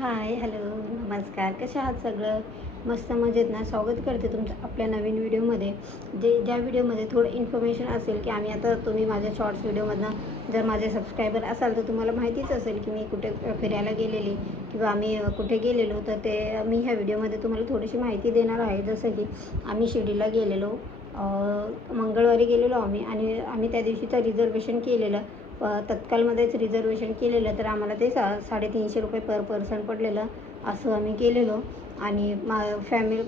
हाय, hello, नमस्कार. कसे आहात सगळं? मस्त मजेत ना? स्वागत करते तुमचं आपल्या नवीन व्हिडिओमध्ये. ज्या व्हिडिओमध्ये थोडं इन्फॉर्मेशन असेल की आम्ही आता तुम्ही माझ्या शॉर्ट्स व्हिडिओमधनं जर माझे सबस्क्रायबर असाल तर तुम्हाला माहितीच असेल की मी कुठे फिरायला गेलेली किंवा आम्ही कुठे गेलेलो. तर ते मी ह्या व्हिडिओमध्ये तुम्हाला थोडीशी माहिती देणार आहे. जसं की आम्ही शिर्डीला गेलेलो, मंगळवारी गेलेलो आम्ही आणि आम्ही त्या दिवशीचं रिझर्वेशन केलेलं. तत्कालमध्येच रिझर्वेशन केलेलं, तर आम्हाला ते 350 रुपये पर पर्सन पडलेलं. असं आम्ही केलेलो आणि फॅमिली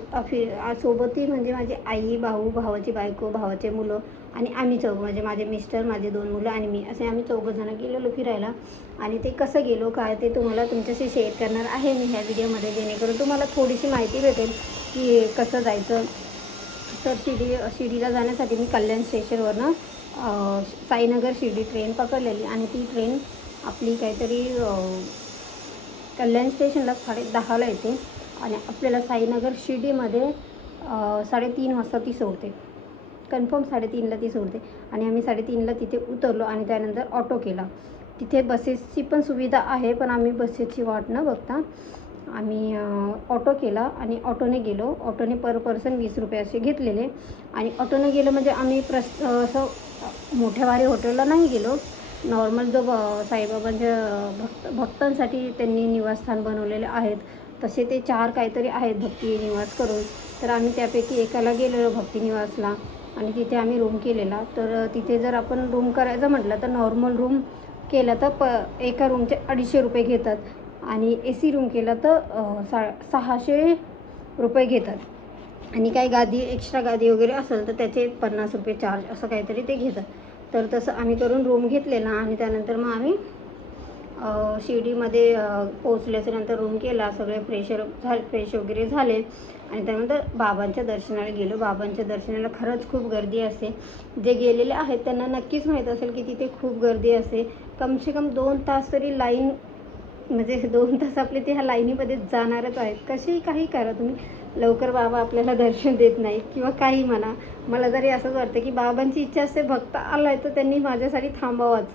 सोबतही म्हणजे माझी आई, भाऊ, भावाची बायको, भावाचे मुलं आणि आम्ही चौघं म्हणजे माझे मिस्टर, माझे 2 मुलं आणि मी असे आम्ही चौघंजणं गेलेलो फिरायला. आणि ते कसं गेलो काय ते तुम्हाला तुमच्याशी शेअर करणार आहे मी ह्या व्हिडिओमध्ये, जेणेकरून तुम्हाला थोडीशी माहिती भेटेल की कसं जायचं. तर शिर्डीला जाण्यासाठी मी कल्याण स्टेशनवरनं साईनगर शिर्डी ट्रेन पकडलेली आणि ती ट्रेन आपली काहीतरी कल्याण स्टेशनला 10:30ला येते आणि आपल्याला साईनगर शिर्डीमध्ये 3:30 वाजता ती सोडते. कन्फर्म 3:30ला ती सोडते आणि आम्ही 3:30ला तिथे उतरलो आणि त्यानंतर ऑटो केला. तिथे बसेसची पण सुविधा आहे, पण आम्ही बसेसची वाट न बघता आम्ही ऑटो केला आणि ऑटोने गेलो. ऑटोने पर पर्सन 20 रुपये असे घेतलेले आणि ऑटोने गेलो म्हणजे आम्ही असं मोठ्यावारे हॉटेलला नाही गेलो. नॉर्मल जो साईबाबांच्या भक्तांसाठी त्यांनी निवासस्थान बनवलेले आहेत, तसे ते 4 काहीतरी आहेत भक्ती निवास करून. तर आम्ही त्यापैकी एकाला गेलेलो भक्ती निवासला आणि तिथे आम्ही रूम केलेला. तर तिथे जर आपण रूम करायचं म्हटलं तर नॉर्मल रूम केलं तर एका रूमचे 250 रुपये घेतात आणि AC रूम केला तर 600 रुपये घेतात आणि काही गादी एक्स्ट्रा गादी वगैरे असेल तर त्याचे 50 रुपये चार्ज असं काहीतरी ते घेतात. तर तसं आम्ही करून रूम घेतलेला आणि त्यानंतर मग आम्ही शिर्डीमध्ये पोचल्याच्या नंतर रूम केला. सगळे फ्रेश वगैरे झाले आणि त्यानंतर बाबांच्या दर्शनाला गेलो. बाबांच्या दर्शनाला खरंच खूप गर्दी असते. जे गेलेले आहेत त्यांना नक्कीच माहीत असेल की तिथे खूप गर्दी असते. कमसे कम 2 तास तरी लाईन, म्हणजे 2 तास आपले ते ह्या लाईनीमध्ये जाणारच आहेत. कसेही काही करा तुम्ही, लवकर बाबा आपल्याला दर्शन देत नाहीत किंवा काही म्हणा. मला तरी असंच वाटतं की बाबांची इच्छा असते, भक्त आला आहे तर त्यांनी माझ्यासाठी थांबावंच.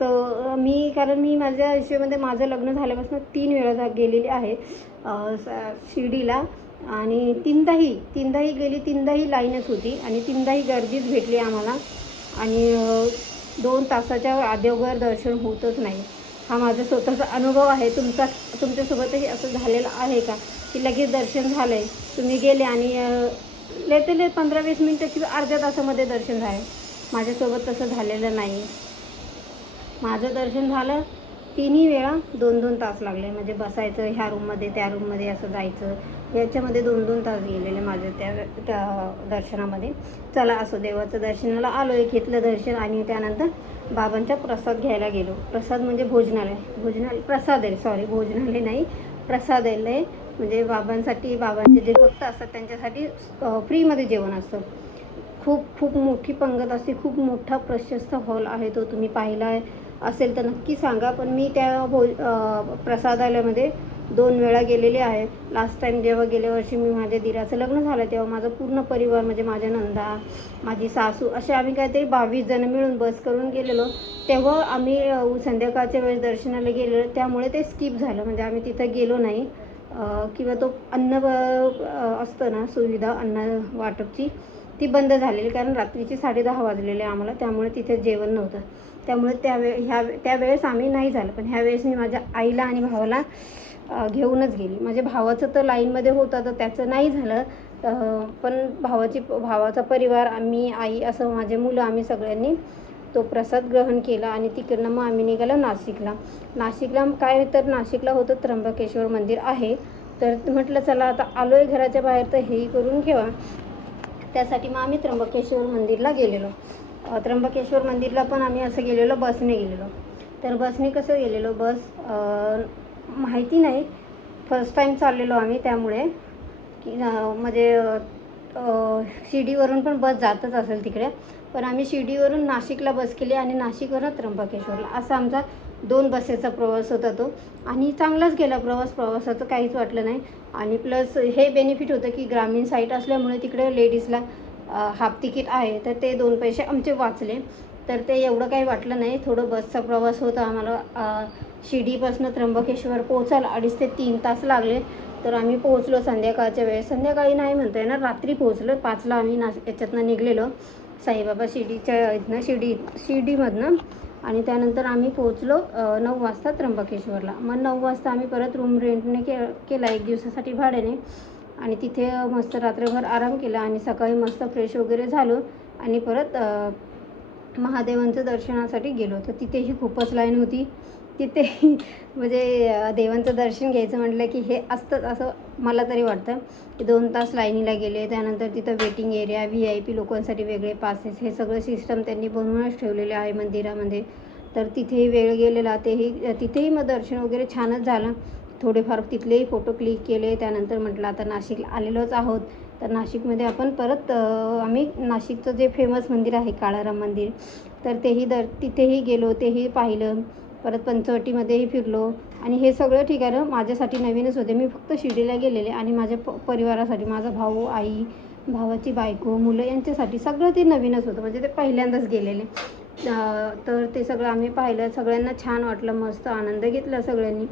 तर कारण मी माझ्या आयुष्यामध्ये माझं लग्न झाल्यापासून 3 वेळा गेलेली आहे शिर्डीला आणि तीनदाही गेली. 3दाही लाईनच होती आणि 3दाही गर्दीच भेटली आम्हाला आणि 2 तासाच्या अगोदर दर्शन होतच नाही. हा माझा स्वतःचा अनुभव आहे. तुमच्यासोबतही असं झालेलं आहे का की लगेच दर्शन झालं आहे, तुम्ही गेले आणि लेट 15-20 मिनटं किंवा अर्ध्या तासामध्ये दर्शन झालं? माझ्यासोबत तसं झालेलं नाही. माझं दर्शन झालं 3ही वेळा 2-2 तास लागले. म्हणजे बसायचं ह्या रूममध्ये त्या रूममध्ये असं जायचं, याच्यामध्ये 2-2 तास गेलेले माझे त्या दर्शनामध्ये. चला असो, देवाचं दर्शनाला आलो आहे, घेतलं दर्शन आणि त्यानंतर बाबांचा प्रसाद घ्यायला गेलो. प्रसाद म्हणजे भोजनालय नाही, प्रसादालय. म्हणजे बाबांचे जे भक्त असतात त्यांच्यासाठी फ्रीमध्ये जेवण असतं. खूप खूप मोठी पंगत असते, खूप मोठा प्रशस्त हॉल आहे तो. तुम्ही पाहिला असेल तर नक्की सांगा. पण मी त्या प्रसादालयामध्ये 2 वेळा गेलेले आहे. लास्ट टाईम जेव्हा गेल्या वर्षी माझ्या दिराचं लग्न झालं तेव्हा माझा पूर्ण परिवार म्हणजे माझ्या नंदा, माझी सासू असे आम्ही काहीतरी 22 जण मिळून बस करून गेलेलो. तेव्हा आम्ही संध्याकाळच्या वेळेस दर्शनाला गेलेलो, त्यामुळे ते स्किप झालं. म्हणजे आम्ही तिथं गेलो नाही किंवा तो अन्न असतं ना सुविधा अन्न वाटपची, ती बंद झालेली. कारण रात्रीचे 10:30 वाजलेले आम्हाला, त्यामुळे तिथे जेवण नव्हतं. त्यामुळे त्यावेळेस आम्ही नाही झालं. पण ह्यावेळेस मी माझ्या आईला आणि भावाला घेऊनच गेली. माझ्या भावाचं तर लाईनमध्ये होतं तर त्याचं नाही झालं. पण भावाचा परिवार, आम्ही, आई असं माझे मुलं आम्ही सगळ्यांनी तो प्रसाद ग्रहण केला आणि तिकडनं मग आम्ही निघालो नाशिकला. काय तर नाशिकला होतं त्र्यंबकेश्वर मंदिर आहे. तर म्हटलं चला आता आलो आहे घराच्या बाहेर तर हेही करून ठेवा. त्यासाठी मग आम्ही त्र्यंबकेश्वर मंदिरला गेलेलो. त्र्यंबकेश्वर मंदिरला पण आम्ही असं गेलेलो, बसने गेलेलो. तर बसने कसं गेलेलो, माहिती नाही, फर्स्ट टाईम चाललेलो आम्ही. त्यामुळे की म्हणजे शिर्डीवरून पण बस जातच असेल तिकडे, पण आम्ही शिर्डीवरून नाशिकला बस केली आणि नाशिकवरून त्र्यंबकेश्वरला, असा आमचा 2 बसेसचा प्रवास होता तो. आणि चांगलाच गेला प्रवासाचं काहीच वाटलं नाही. आणि प्लस हे बेनिफिट होतं की ग्रामीण साईट असल्यामुळे तिकडे लेडीजला हाफ तिकीट आहे, तर ते 2 पैसे आमचे वाचले. तर ते एवढं काही वाटलं नाही. थोडं बसचा प्रवास होता आम्हाला. शिर्डीपासून त्र्यंबकेश्वर पोहोचायला 2.5 ते 3 तास लागले. तर आम्ही पोहोचलो संध्याकाळच्या वेळेस, संध्याकाळी नाही म्हणता येणार, रात्री पोहोचलो. 5ला आम्ही याच्यातनं निघलेलो साईबाबा शिर्डीच्या इथनं, शिर्डीमधनं. आणि त्यानंतर आम्ही पोहोचलो 9 वाजता त्र्यंबकेश्वरला. मग 9 वाजता आम्ही परत रूम रेंटने केला 1 दिवसासाठी भाड्याने. आणि तिथे मस्त रात्रभर आराम केला आणि सकाळी मस्त फ्रेश वगैरे झालो आणि परत महादेवांचं दर्शनासाठी गेलो. तर तिथेही खूपच लाईन होती. तिथेही म्हणजे देवांचं दर्शन घ्यायचं म्हटलं की हे असतंच असं मला तरी वाटतं की 2 तास लाईनीला गेले. त्यानंतर तिथं वेटिंग एरिया, VIP लोकांसाठी वेगळे पासेस, हे सगळं सिस्टम त्यांनी बनवूनच ठेवलेले आहे मंदिरामध्ये. तर तिथेही वेळ गेलेला. तिथेही मग दर्शन वगैरे छानच झालं. थोडेफार तिथलेही फोटो क्लिक केले. त्यानंतर म्हटलं आता नाशिकला आलेलोच आहोत, तर नाशिकमध्ये आपण परत आम्ही नाशिकचं जे फेमस मंदिर आहे काळाराम मंदिर, तर तिथेही गेलो, तेही पाहिलं. परत पंचवटीमध्येही फिरलो. आणि हे सगळं ठिकाणं माझ्यासाठी नवीनच होते. मी फक्त शिर्डीला गेलेले आणि माझ्या परिवारासाठी, माझा भाऊ, आई, भावाची बायको, मुलं यांच्यासाठी सगळं ते नवीनच होतं. म्हणजे ते पहिल्यांदाच गेलेले. तर ते सगळं आम्ही पाहिलं. सगळ्यांना छान वाटलं, मस्त आनंद घेतला सगळ्यांनी.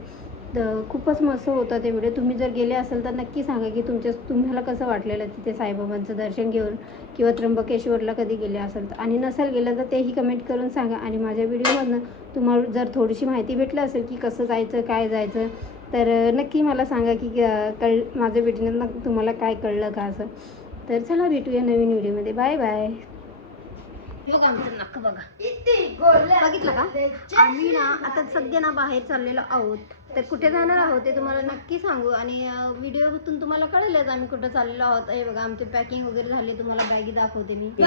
तर खूपच मस्त होता ते व्हिडिओ. तुम्ही जर गेले असेल तर नक्की सांगा की तुम्हाला कसं वाटलेलं तिथे साईबाबांचं दर्शन घेऊन, किंवा त्र्यंबकेश्वरला कधी गेले असेल तर. आणि नसेल गेलं तर तेही कमेंट करून सांगा. आणि माझ्या व्हिडिओमधनं तुम्हाला जर थोडीशी माहिती भेटली असेल की कसं जायचं, काय जायचं, तर नक्की मला सांगा की माझ्या व्हिडिओनं तुम्हाला काय कळलं का असं. तर चला भेटूया नवीन व्हिडिओमध्ये. Bye bye. बघा आमचं नक्क बघा, बघितलं का? आम्ही ना आता सध्या ना बाहेर चाललेलो आहोत. तर कुठे जाणार आहोत ते तुम्हाला नक्की सांगू. आणि व्हिडिओतून तुम्हाला कळेलच आम्ही कुठं चाललेलो आहोत. हे बघा आमची पॅकिंग वगैरे झाली. तुम्हाला बॅगी दाखवते मी. हे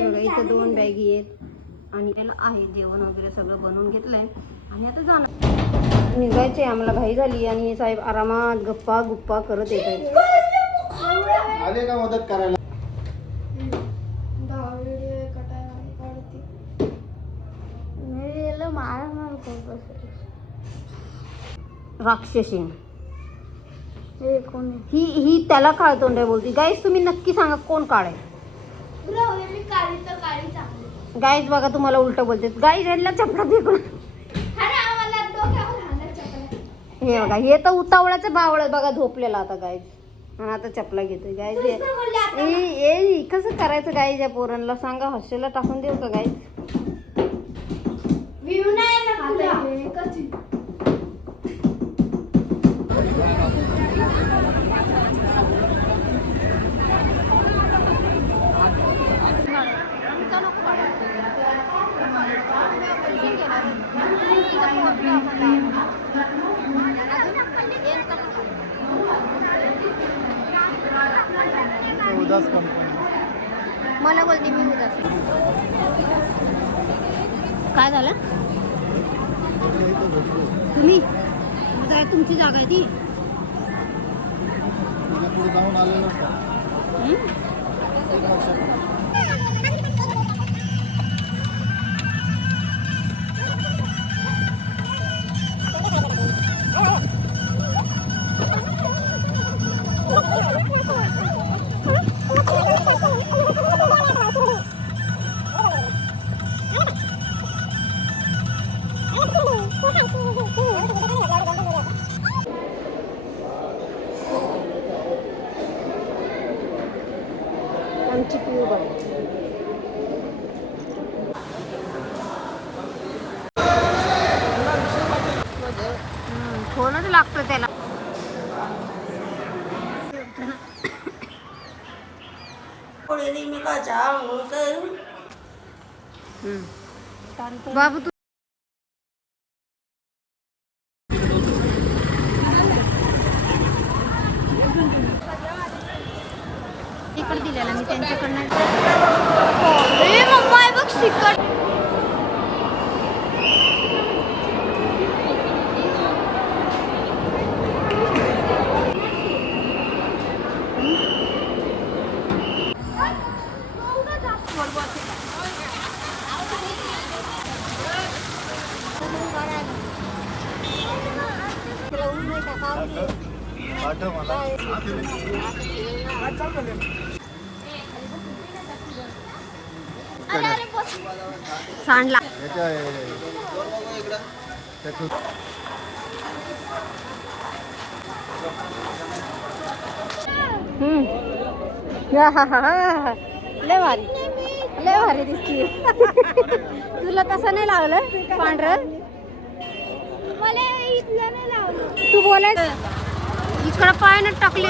बघा इथं 2 बॅगी आहेत आणि त्याला आहे जेवण वगैरे सगळं बनवून घेतलंय. आणि आता जाणार, निघायचे. आम्हाला घाई झाली आणि साहेब आरामात गप्पा गुप्पा करत येत आहेत. आले का मदत करायला? राक्षसी ही त्याला काळ तोंड आहे बोलती. गाईज तुम्ही नक्की सांगा कोण काळ आहे. गाईज बघा तुम्हाला उलट बोलते. गाईज ह्याला चपला फेकून. हे बघा हे तर उतावळाचं बावळ बघा झोपलेला आता गाईज. आणि आता चपला घेतोय गाईज. ए कसं करायचं गाईज? या पोरांना सांगा हॉस्टेलला टाकून देऊ का गाईज? उदास कंपनी मला बोलते मी उदास. काय झालं? तुम्ही तुमची जागा आहे ती. पुढे जाऊन आलेलो आमची पिऊ बाई. फोनच लागतो त्याला. बाबू तू तिकड दिलेला मी त्यांच्याकडनं. बघ तिकड मला सांडला. लय भारी, लय भारी दिसतीये. तुला तसं नाही लावलं पांढरं? मला इथलं नाही लावलं. तू बोलायचं इकडं पाय टाकले.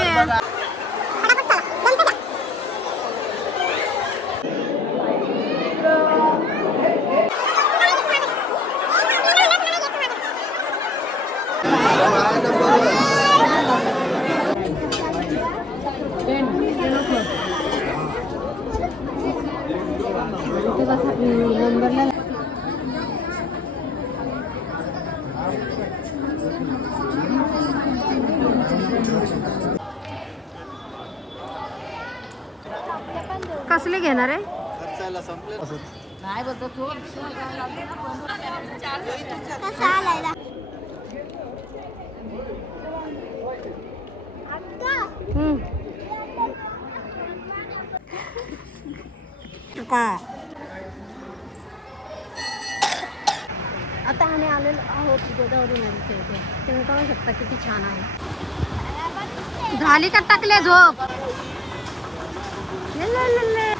कसले घेणार आहे? नाही बोलतो तू. कसं आलायला? आता आम्ही आलेलो आहोत गोदावरी नदीच्या इथे. तुम्ही पाहू शकता किती छान आहे. झाली का टाकले झोप? ले ले ले ले.